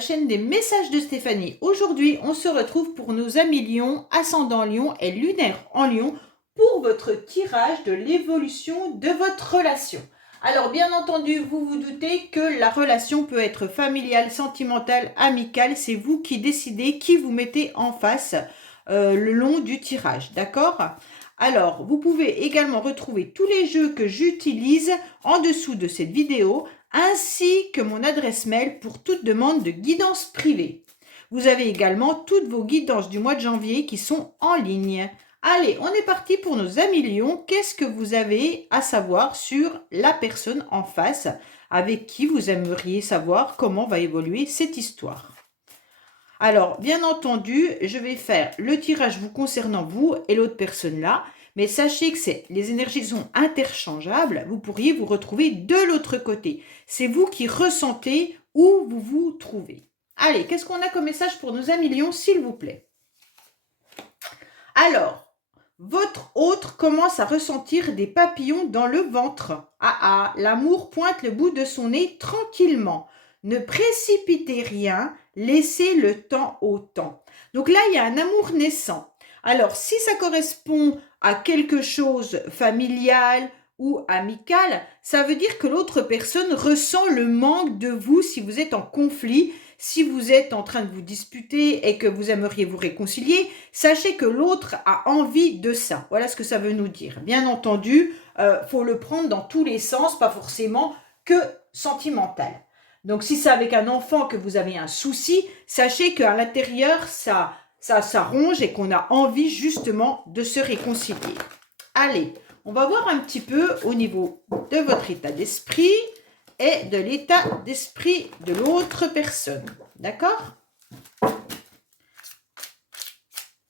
la chaîne des messages de Stéphanie. Aujourd'hui, on se retrouve pour nos amis Lion, ascendant Lion et lunaire en Lion pour votre tirage de l'évolution de votre relation. Alors, bien entendu, vous vous doutez que la relation peut être familiale, sentimentale, amicale. C'est vous qui décidez qui vous mettez en face le long du tirage, d'accord ? Alors, vous pouvez également retrouver tous les jeux que j'utilise en dessous de cette vidéo, ainsi que mon adresse mail pour toute demande de guidance privée. Vous avez également toutes vos guidances du mois de janvier qui sont en ligne. Allez, on est parti pour nos amis Lion. Qu'est-ce que vous avez à savoir sur la personne en face avec qui vous aimeriez savoir comment va évoluer cette histoire? Alors, bien entendu, je vais faire le tirage vous concernant vous et l'autre personne là. Mais sachez que les énergies sont interchangeables. Vous pourriez vous retrouver de l'autre côté. C'est vous qui ressentez où vous vous trouvez. Allez, qu'est-ce qu'on a comme message pour nos amis Lions, s'il vous plaît? Alors, votre autre commence à ressentir des papillons dans le ventre. Ah, l'amour pointe le bout de son nez tranquillement. Ne précipitez rien, laissez le temps au temps. Donc là, il y a un amour naissant. Alors, si ça correspond à quelque chose familial ou amical, ça veut dire que l'autre personne ressent le manque de vous si vous êtes en conflit, si vous êtes en train de vous disputer et que vous aimeriez vous réconcilier. Sachez que l'autre a envie de ça. Voilà ce que ça veut nous dire. Bien entendu, faut le prendre dans tous les sens, pas forcément que sentimental. Donc, si c'est avec un enfant que vous avez un souci, sachez qu'à l'intérieur, ça ronge et qu'on a envie justement de se réconcilier. Allez, on va voir un petit peu au niveau de votre état d'esprit et de l'état d'esprit de l'autre personne. D'accord?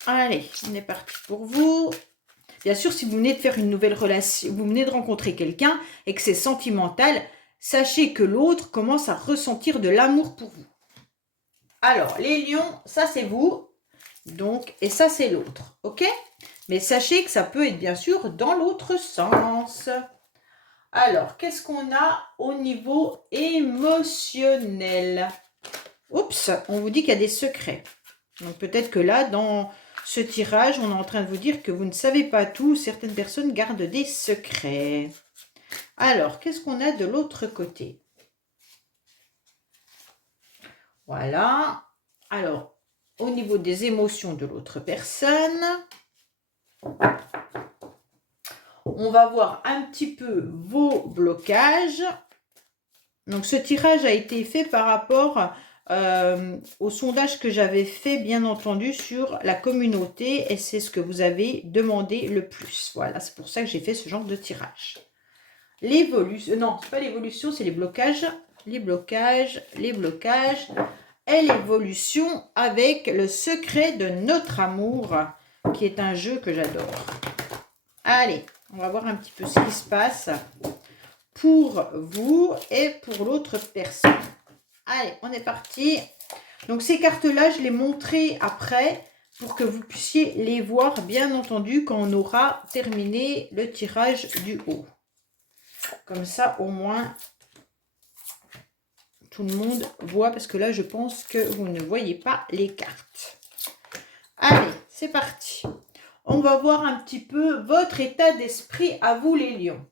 Allez, on est parti pour vous. Bien sûr, si vous venez de faire une nouvelle relation, vous venez de rencontrer quelqu'un et que c'est sentimental, sachez que l'autre commence à ressentir de l'amour pour vous. Alors, les lions, ça c'est vous. Donc, et ça c'est l'autre, ok? Mais sachez que ça peut être bien sûr dans l'autre sens. Alors, qu'est-ce qu'on a au niveau émotionnel? Oups, on vous dit qu'il y a des secrets. Donc peut-être que là, dans ce tirage, on est en train de vous dire que vous ne savez pas tout. Certaines personnes gardent des secrets. Alors, qu'est-ce qu'on a de l'autre côté? Voilà. Alors, au niveau des émotions de l'autre personne, on va voir un petit peu vos blocages. Donc, ce tirage a été fait par rapport au sondage que j'avais fait, bien entendu, sur la communauté. Et c'est ce que vous avez demandé le plus. Voilà, c'est pour ça que j'ai fait ce genre de tirage. L'évolution, non, c'est pas l'évolution, c'est les blocages. Les blocages et l'évolution avec le secret de notre amour, qui est un jeu que j'adore. Allez, on va voir un petit peu ce qui se passe pour vous et pour l'autre personne. Allez, on est parti. Donc, ces cartes-là, je les montrerai après pour que vous puissiez les voir, bien entendu, quand on aura terminé le tirage du haut. Comme ça, au moins, tout le monde voit, parce que là, je pense que vous ne voyez pas les cartes. Allez, c'est parti. On va voir un petit peu votre état d'esprit à vous, les lions.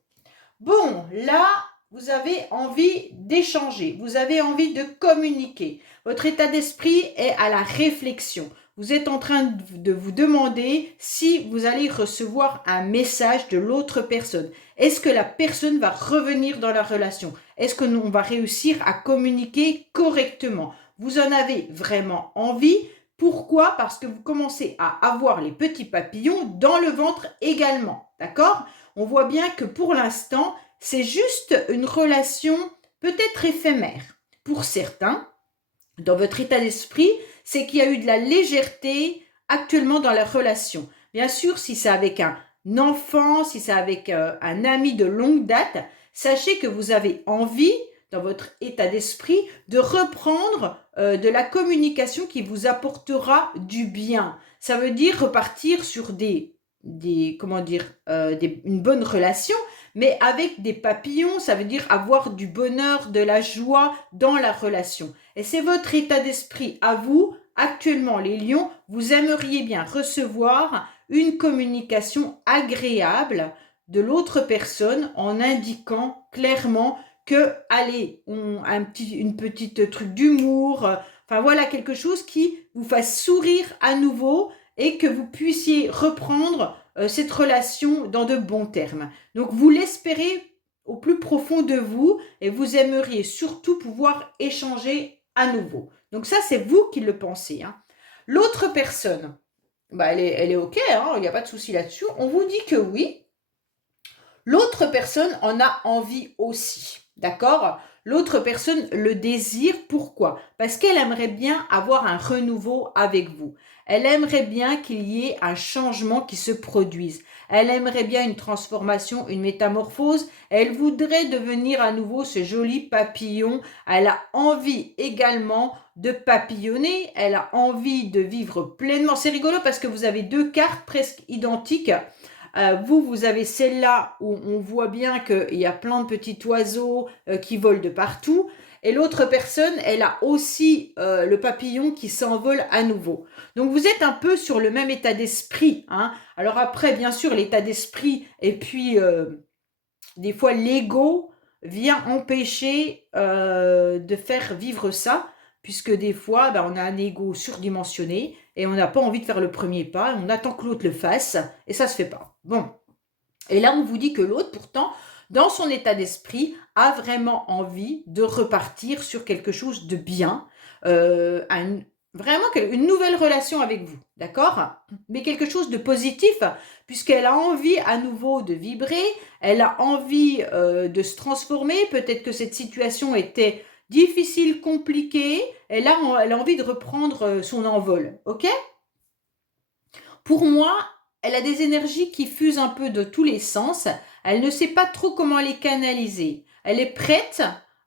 Bon, là, vous avez envie d'échanger. Vous avez envie de communiquer. Votre état d'esprit est à la réflexion. Vous êtes en train de vous demander si vous allez recevoir un message de l'autre personne. Est-ce que la personne va revenir dans la relation? Est-ce que nous, on va réussir à communiquer correctement? Vous en avez vraiment envie? Pourquoi? Parce que vous commencez à avoir les petits papillons dans le ventre également. D'accord? On voit bien que pour l'instant, c'est juste une relation peut-être éphémère. Pour certains, dans votre état d'esprit, c'est qu'il y a eu de la légèreté actuellement dans la relation. Bien sûr, si c'est avec un enfant, si c'est avec un ami de longue date, sachez que vous avez envie, dans votre état d'esprit, de reprendre de la communication qui vous apportera du bien. Ça veut dire repartir sur des comment dire, une bonne relation, mais avec des papillons, ça veut dire avoir du bonheur, de la joie dans la relation. Et c'est votre état d'esprit à vous, actuellement les lions, vous aimeriez bien recevoir une communication agréable de l'autre personne en indiquant clairement que, allez, une petite truc d'humour, enfin voilà, quelque chose qui vous fasse sourire à nouveau et que vous puissiez reprendre cette relation dans de bons termes. Donc vous l'espérez au plus profond de vous et vous aimeriez surtout pouvoir échanger à nouveau. Donc ça, c'est vous qui le pensez. Hein. L'autre personne, bah, elle est OK, hein, il n'y a pas de souci là-dessus. On vous dit que oui. L'autre personne en a envie aussi. D'accord? L'autre personne le désire. Pourquoi? Parce qu'elle aimerait bien avoir un renouveau avec vous. Elle aimerait bien qu'il y ait un changement qui se produise. Elle aimerait bien une transformation, une métamorphose. Elle voudrait devenir à nouveau ce joli papillon. Elle a envie également de papillonner. Elle a envie de vivre pleinement. C'est rigolo parce que vous avez deux cartes presque identiques. Vous avez celle-là où on voit bien qu'il y a plein de petits oiseaux qui volent de partout. Et l'autre personne, elle a aussi le papillon qui s'envole à nouveau. Donc vous êtes un peu sur le même état d'esprit. Hein. Alors après, bien sûr, l'état d'esprit et puis des fois l'ego vient empêcher de faire vivre ça, puisque des fois, on a un ego surdimensionné et on n'a pas envie de faire le premier pas, on attend que l'autre le fasse et ça se fait pas. Bon. Et là, on vous dit que l'autre, pourtant, dans son état d'esprit, a vraiment envie de repartir sur quelque chose de bien, vraiment une nouvelle relation avec vous, d'accord? Mais quelque chose de positif, puisqu'elle a envie à nouveau de vibrer, elle a envie de se transformer, peut-être que cette situation était difficile, compliquée, elle a envie de reprendre son envol, ok? Pour moi, elle a des énergies qui fusent un peu de tous les sens. Elle ne sait pas trop comment les canaliser. Elle est prête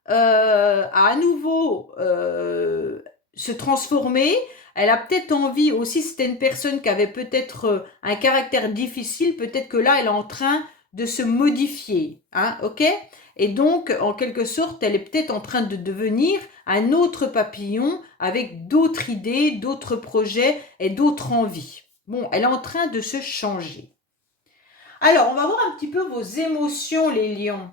à nouveau se transformer. Elle a peut-être envie aussi, si c'était une personne qui avait peut-être un caractère difficile, peut-être que là, elle est en train de se modifier. Hein, ok? Et donc, en quelque sorte, elle est peut-être en train de devenir un autre papillon avec d'autres idées, d'autres projets et d'autres envies. Bon, elle est en train de se changer. Alors, on va voir un petit peu vos émotions, les lions.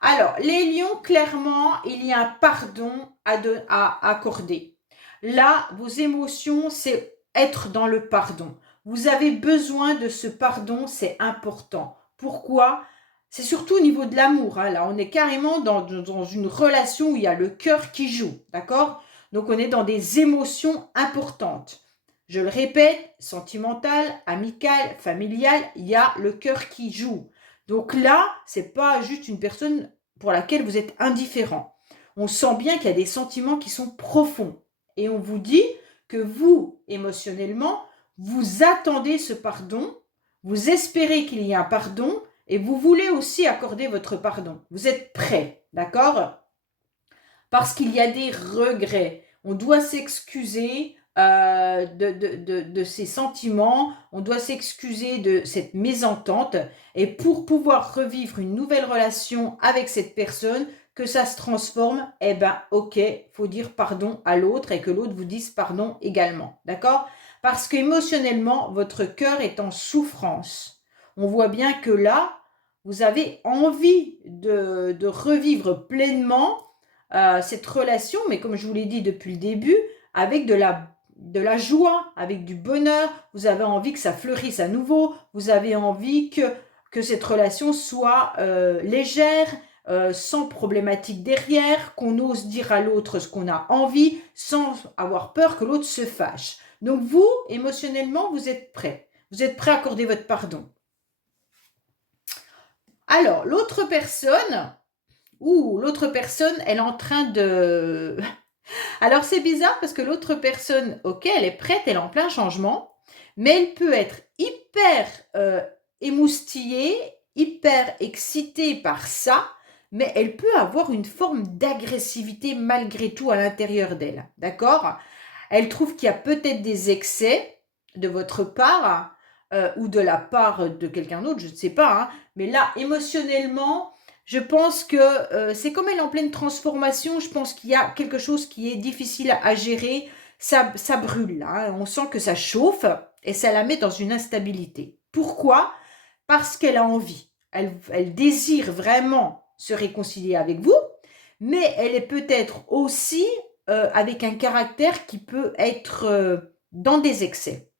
Alors, les lions, clairement, il y a un pardon à accorder. Là, vos émotions, c'est être dans le pardon. Vous avez besoin de ce pardon, c'est important. Pourquoi? C'est surtout au niveau de l'amour. Hein. Là, on est carrément dans une relation où il y a le cœur qui joue. D'accord? Donc, on est dans des émotions importantes. Je le répète, sentimental, amical, familial, il y a le cœur qui joue. Donc là, c'est pas juste une personne pour laquelle vous êtes indifférent. On sent bien qu'il y a des sentiments qui sont profonds. Et on vous dit que vous, émotionnellement, vous attendez ce pardon, vous espérez qu'il y ait un pardon et vous voulez aussi accorder votre pardon. Vous êtes prêt, d'accord? Parce qu'il y a des regrets. On doit s'excuser de ces sentiments, on doit s'excuser de cette mésentente et pour pouvoir revivre une nouvelle relation avec cette personne, que ça se transforme, eh ben ok, faut dire pardon à l'autre et que l'autre vous dise pardon également, d'accord? Parce qu'émotionnellement, votre cœur est en souffrance. On voit bien que là, vous avez envie de revivre pleinement cette relation, mais comme je vous l'ai dit depuis le début, avec de la joie, avec du bonheur, vous avez envie que ça fleurisse à nouveau, vous avez envie que cette relation soit légère, sans problématique derrière, qu'on ose dire à l'autre ce qu'on a envie, sans avoir peur que l'autre se fâche. Donc vous, émotionnellement, vous êtes prêt. Vous êtes prêt à accorder votre pardon. Alors, l'autre personne, elle est en train de... Alors c'est bizarre parce que l'autre personne, ok, elle est prête, elle est en plein changement, mais elle peut être hyper émoustillée, hyper excitée par ça, mais elle peut avoir une forme d'agressivité malgré tout à l'intérieur d'elle, d'accord? Elle trouve qu'il y a peut-être des excès de votre part, ou de la part de quelqu'un d'autre, je ne sais pas, hein, mais là, émotionnellement, je pense que c'est comme elle est en pleine transformation, je pense qu'il y a quelque chose qui est difficile à gérer, ça brûle là, hein, on sent que ça chauffe et ça la met dans une instabilité. Pourquoi? Parce qu'elle a envie, elle désire vraiment se réconcilier avec vous, mais elle est peut-être aussi avec un caractère qui peut être dans des excès.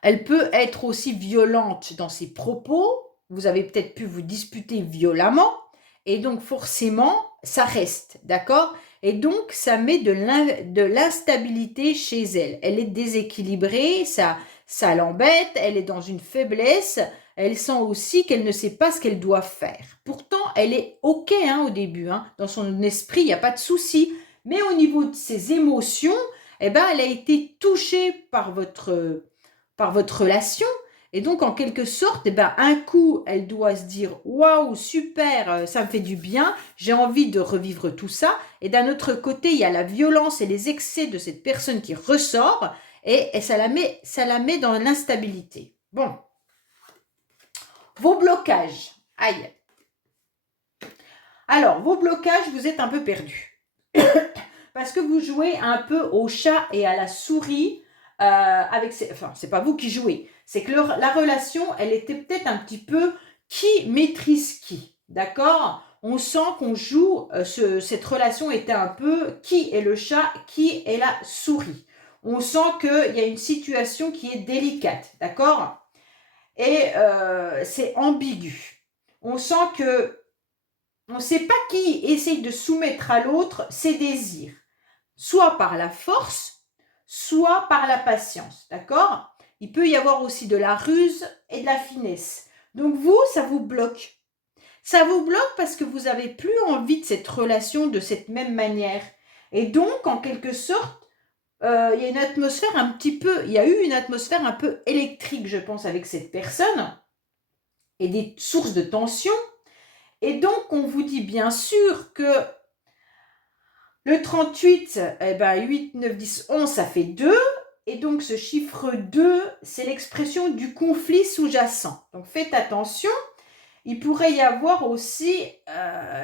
Elle peut être aussi violente dans ses propos. Vous avez peut-être pu vous disputer violemment. Et donc, forcément, ça reste, d'accord? Et donc, ça met de l'instabilité chez elle. Elle est déséquilibrée, ça l'embête, elle est dans une faiblesse. Elle sent aussi qu'elle ne sait pas ce qu'elle doit faire. Pourtant, elle est OK hein, au début. Hein. Dans son esprit, il n'y a pas de souci. Mais au niveau de ses émotions, eh ben, elle a été touchée par votre relation. Et donc, en quelque sorte, eh ben, un coup, elle doit se dire waouh, super, ça me fait du bien, j'ai envie de revivre tout ça. Et d'un autre côté, il y a la violence et les excès de cette personne qui ressort et ça la met dans l'instabilité. Bon, vos blocages. Aïe. Alors, vos blocages, vous êtes un peu perdu. Parce que vous jouez un peu au chat et à la souris. Enfin, c'est pas vous qui jouez. C'est que la relation, elle était peut-être un petit peu qui maîtrise qui. D'accord? On sent qu'on joue, cette relation était un peu qui est le chat, qui est la souris. On sent qu'il y a une situation qui est délicate. D'accord? Et c'est ambigu. On sent que on ne sait pas qui essaye de soumettre à l'autre ses désirs, soit par la force, soit par la patience, d'accord? Il peut y avoir aussi de la ruse et de la finesse. Donc vous, ça vous bloque. Ça vous bloque parce que vous n'avez plus envie de cette relation de cette même manière. Et donc, en quelque sorte, il y a une atmosphère un petit peu, il y a eu une atmosphère un peu électrique, je pense, avec cette personne et des sources de tension. Et donc, on vous dit bien sûr que le 38, eh ben 8, 9, 10, 11, ça fait 2. Et donc, ce chiffre 2, c'est l'expression du conflit sous-jacent. Donc, faites attention. Il pourrait y avoir aussi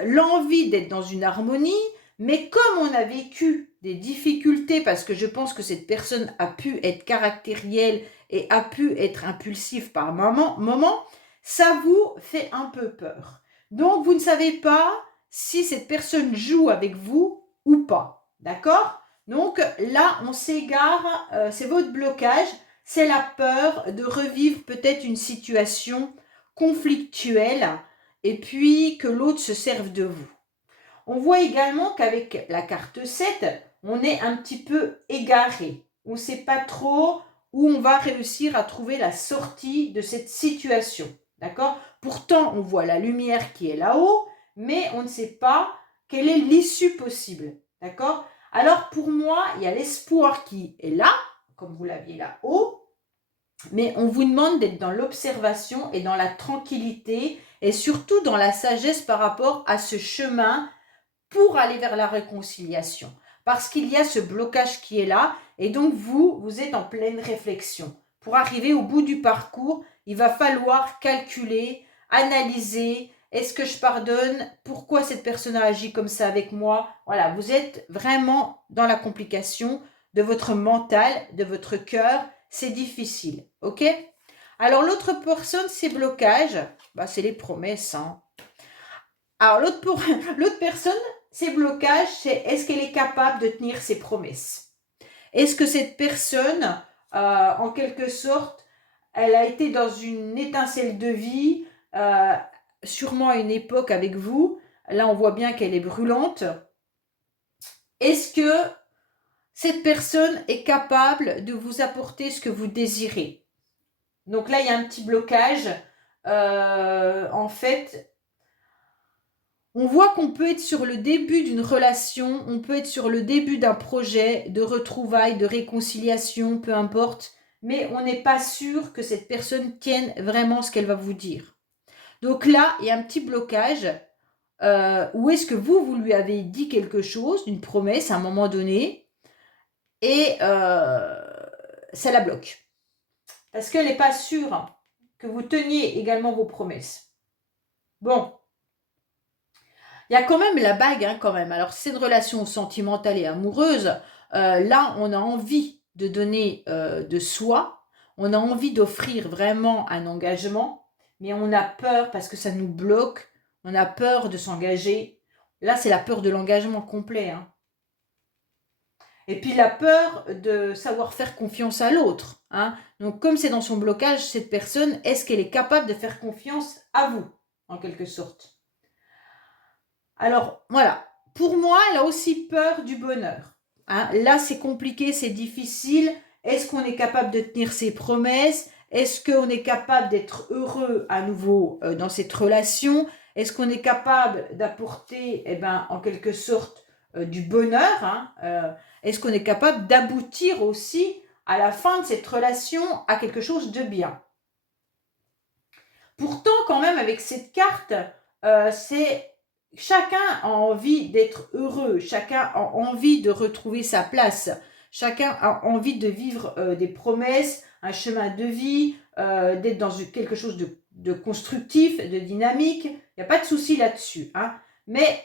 l'envie d'être dans une harmonie, mais comme on a vécu des difficultés, parce que je pense que cette personne a pu être caractérielle et a pu être impulsive par moment, ça vous fait un peu peur. Donc, vous ne savez pas si cette personne joue avec vous ou pas. D'accord? Donc, là, on s'égare, c'est votre blocage, c'est la peur de revivre peut-être une situation conflictuelle et puis que l'autre se serve de vous. On voit également qu'avec la carte 7, on est un petit peu égaré. On ne sait pas trop où on va réussir à trouver la sortie de cette situation. D'accord? Pourtant, on voit la lumière qui est là-haut, mais on ne sait pas quelle est l'issue possible. D'accord? Alors, pour moi, il y a l'espoir qui est là, comme vous l'aviez là-haut, mais on vous demande d'être dans l'observation et dans la tranquillité et surtout dans la sagesse par rapport à ce chemin pour aller vers la réconciliation. Parce qu'il y a ce blocage qui est là et donc vous êtes en pleine réflexion. Pour arriver au bout du parcours, il va falloir calculer, analyser, est-ce que je pardonne? Pourquoi cette personne a agi comme ça avec moi? Voilà, vous êtes vraiment dans la complication de votre mental, de votre cœur. C'est difficile, ok? Alors, l'autre personne, ses blocages, bah, c'est les promesses. Hein. Alors, l'autre personne, ses blocages, c'est est-ce qu'elle est capable de tenir ses promesses? Est-ce que cette personne, en quelque sorte, elle a été dans une étincelle de vie, sûrement à une époque avec vous. Là, on voit bien qu'elle est brûlante. Est-ce que cette personne est capable de vous apporter ce que vous désirez? Donc là, il y a un petit blocage. En fait, on voit qu'on peut être sur le début d'une relation, on peut être sur le début d'un projet de retrouvailles, de réconciliation, peu importe, mais on n'est pas sûr que cette personne tienne vraiment ce qu'elle va vous dire. Donc là, il y a un petit blocage. Où est-ce que vous lui avez dit quelque chose, une promesse à un moment donné, et ça la bloque. Parce qu'elle n'est pas sûre que vous teniez également vos promesses. Bon. Il y a quand même la bague, hein, quand même. Alors, si c'est une relation sentimentale et amoureuse, là, on a envie de donner de soi, on a envie d'offrir vraiment un engagement, mais on a peur parce que ça nous bloque, on a peur de s'engager. Là, c'est la peur de l'engagement complet, hein. Et puis la peur de savoir faire confiance à l'autre, hein. Donc, comme c'est dans son blocage, cette personne, est-ce qu'elle est capable de faire confiance à vous, en quelque sorte? Alors, voilà. Pour moi, elle a aussi peur du bonheur, hein. Là, c'est compliqué, c'est difficile. Est-ce qu'on est capable de tenir ses promesses? Est-ce qu'on est capable d'être heureux à nouveau dans cette relation? Est-ce qu'on est capable d'apporter, eh ben, en quelque sorte, du bonheur, hein? Est-ce qu'on est capable d'aboutir aussi à la fin de cette relation à quelque chose de bien? Pourtant, quand même, avec cette carte, c'est chacun a envie d'être heureux, chacun a envie de retrouver sa place, chacun a envie de vivre des promesses, un chemin de vie, d'être dans quelque chose de constructif, de dynamique. Il n'y a pas de souci là-dessus, hein. Mais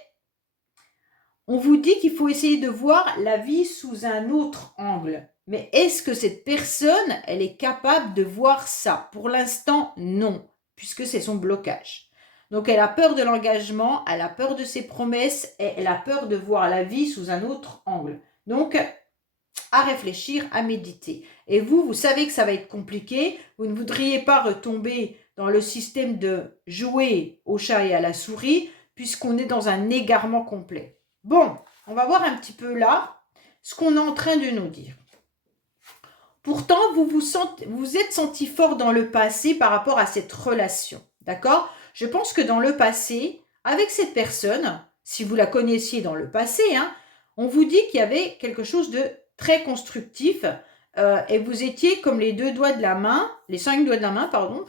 on vous dit qu'il faut essayer de voir la vie sous un autre angle. Mais est-ce que cette personne, elle est capable de voir ça? Pour l'instant, non, puisque c'est son blocage. Donc, elle a peur de l'engagement, elle a peur de ses promesses, et elle a peur de voir la vie sous un autre angle. Donc, à réfléchir, à méditer. Et vous, vous savez que ça va être compliqué. Vous ne voudriez pas retomber dans le système de jouer au chat et à la souris, puisqu'on est dans un égarement complet. Bon, on va voir un petit peu là ce qu'on est en train de nous dire. Pourtant, vous êtes senti fort dans le passé par rapport à cette relation, d'accord? Je pense que dans le passé, avec cette personne, si vous la connaissiez dans le passé, hein, on vous dit qu'il y avait quelque chose de très constructif et vous étiez comme les 2 doigts de la main, les 5 doigts de la main, pardon,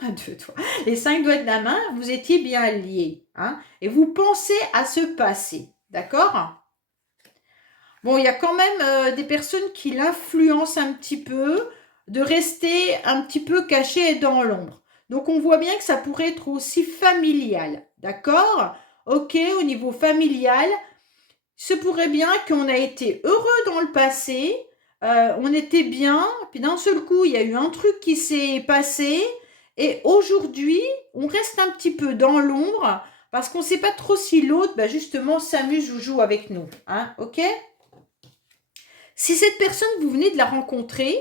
les 5 doigts de la main, vous étiez bien liés, hein, et vous pensez à ce passé, d'accord? Bon, il y a quand même des personnes qui l'influencent un petit peu, de rester un petit peu caché dans l'ombre. Donc, on voit bien que ça pourrait être aussi familial, d'accord? Ok, au niveau familial, se pourrait bien qu'on a été heureux dans le passé, on était bien, puis d'un seul coup, il y a eu un truc qui s'est passé, et aujourd'hui, on reste un petit peu dans l'ombre, parce qu'on ne sait pas trop si l'autre, bah, justement, s'amuse ou joue avec nous, hein, ok? Si cette personne, vous venez de la rencontrer,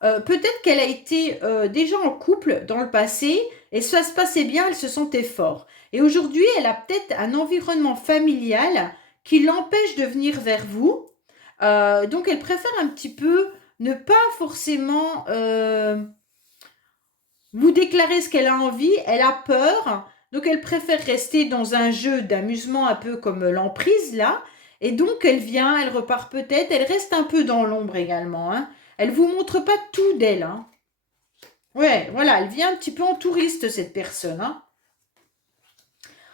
peut-être qu'elle a été déjà en couple dans le passé et ça se passait bien, elle se sentait fort. Et aujourd'hui, elle a peut-être un environnement familial qui l'empêche de venir vers vous. Donc, elle préfère un petit peu ne pas forcément vous déclarer ce qu'elle a envie. Elle a peur. Donc, elle préfère rester dans un jeu d'amusement un peu comme l'emprise, là. Et donc, elle vient, elle repart peut-être. Elle reste un peu dans l'ombre également, hein. Elle ne vous montre pas tout d'elle, hein. Ouais, voilà, elle vient un petit peu en touriste, cette personne, hein.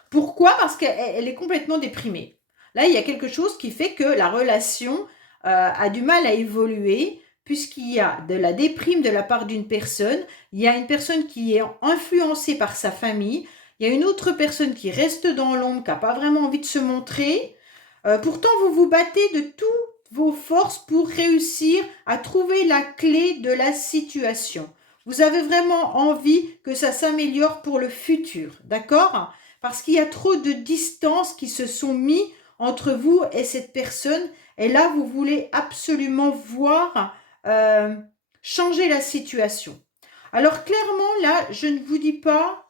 Pourquoi? Parce qu'elle est complètement déprimée. Là, il y a quelque chose qui fait que la relation a du mal à évoluer, puisqu'il y a de la déprime de la part d'une personne, il y a une personne qui est influencée par sa famille, il y a une autre personne qui reste dans l'ombre, qui n'a pas vraiment envie de se montrer. Pourtant, vous vous battez de toutes vos forces pour réussir à trouver la clé de la situation. Vous avez vraiment envie que ça s'améliore pour le futur, d'accord? Parce qu'il y a trop de distances qui se sont mis entre vous et cette personne. Et là, vous voulez absolument voir changer la situation. Alors, clairement, là, je ne vous dis pas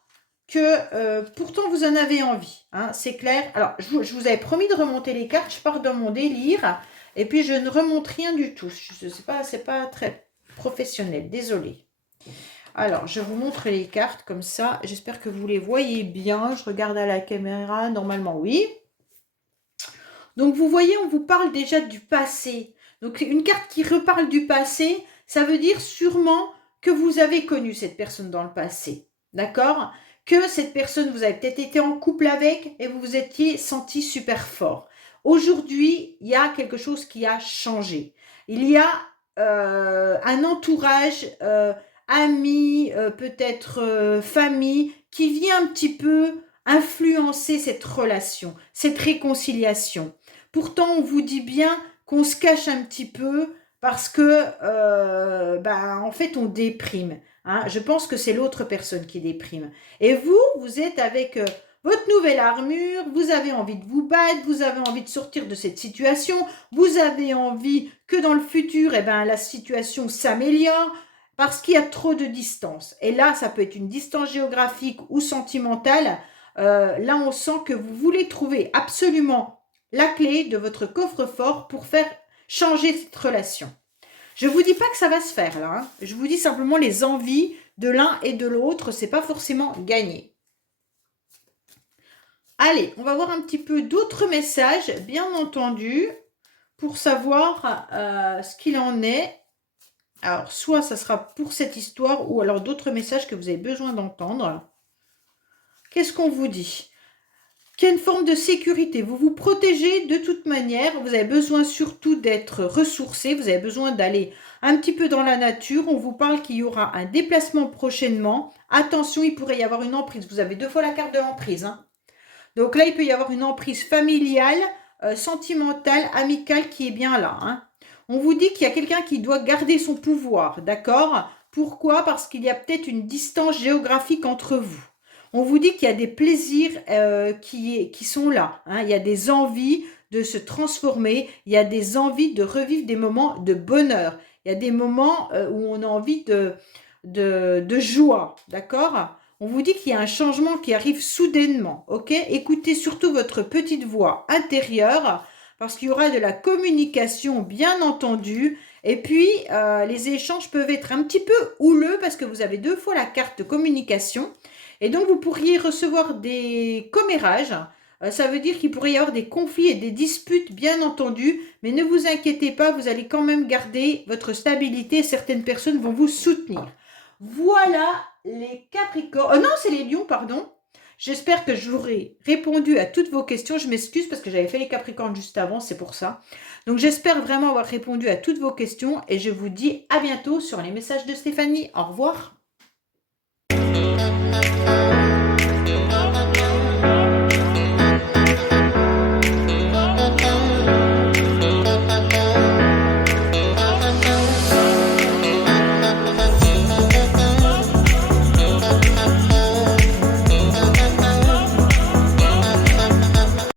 que pourtant vous en avez envie, hein, c'est clair. Alors, je vous avais promis de remonter les cartes, je pars dans mon délire, et puis je ne remonte rien du tout. C'est pas très professionnel, désolé. Alors, je vous montre les cartes comme ça, j'espère que vous les voyez bien. Je regarde à la caméra, normalement oui. Donc, vous voyez, on vous parle déjà du passé. Donc, une carte qui reparle du passé, ça veut dire sûrement que vous avez connu cette personne dans le passé, d'accord? Que cette personne, vous avez peut-être été en couple avec et vous vous étiez senti super fort. Aujourd'hui, il y a quelque chose qui a changé. Il y a un entourage, amis, peut-être famille, qui vient un petit peu influencer cette relation, cette réconciliation. Pourtant, on vous dit bien qu'on se cache un petit peu parce que, en fait, on déprime. Hein. Je pense que c'est l'autre personne qui déprime. Et vous, vous êtes avec votre nouvelle armure, vous avez envie de vous battre, vous avez envie de sortir de cette situation, vous avez envie que dans le futur, la situation s'améliore parce qu'il y a trop de distance. Et là, ça peut être une distance géographique ou sentimentale. Là, on sent que vous voulez trouver absolument la clé de votre coffre-fort pour faire changer cette relation. Je ne vous dis pas que ça va se faire là. Hein. Je vous dis simplement les envies de l'un et de l'autre. C'est pas forcément gagné. Allez, on va voir un petit peu d'autres messages, bien entendu, pour savoir ce qu'il en est. Alors, soit ça sera pour cette histoire, ou alors d'autres messages que vous avez besoin d'entendre. Qu'est-ce qu'on vous dit? Qu'il y a une forme de sécurité. Vous vous protégez de toute manière. Vous avez besoin surtout d'être ressourcé. Vous avez besoin d'aller un petit peu dans la nature. On vous parle qu'il y aura un déplacement prochainement. Attention, il pourrait y avoir une emprise. Vous avez 2 fois la carte de l'emprise. Hein. Donc là, il peut y avoir une emprise familiale, sentimentale, amicale qui est bien là. Hein. On vous dit qu'il y a quelqu'un qui doit garder son pouvoir, d'accord? Pourquoi? Parce qu'il y a peut-être une distance géographique entre vous. On vous dit qu'il y a des plaisirs qui sont là. Hein. Il y a des envies de se transformer. Il y a des envies de revivre des moments de bonheur. Il y a des moments où on a envie de joie. D'accord? On vous dit qu'il y a un changement qui arrive soudainement. Ok? Écoutez surtout votre petite voix intérieure parce qu'il y aura de la communication, bien entendu. Et puis, les échanges peuvent être un petit peu houleux parce que vous avez 2 fois la carte de communication. Et donc, vous pourriez recevoir des commérages. Ça veut dire qu'il pourrait y avoir des conflits et des disputes, bien entendu. Mais ne vous inquiétez pas, vous allez quand même garder votre stabilité. Certaines personnes vont vous soutenir. Voilà les Capricornes. Oh non, c'est les Lions, pardon. J'espère que j'aurai répondu à toutes vos questions. Je m'excuse parce que j'avais fait les Capricornes juste avant, c'est pour ça. Donc, j'espère vraiment avoir répondu à toutes vos questions et je vous dis à bientôt sur les messages de Stéphanie. Au revoir.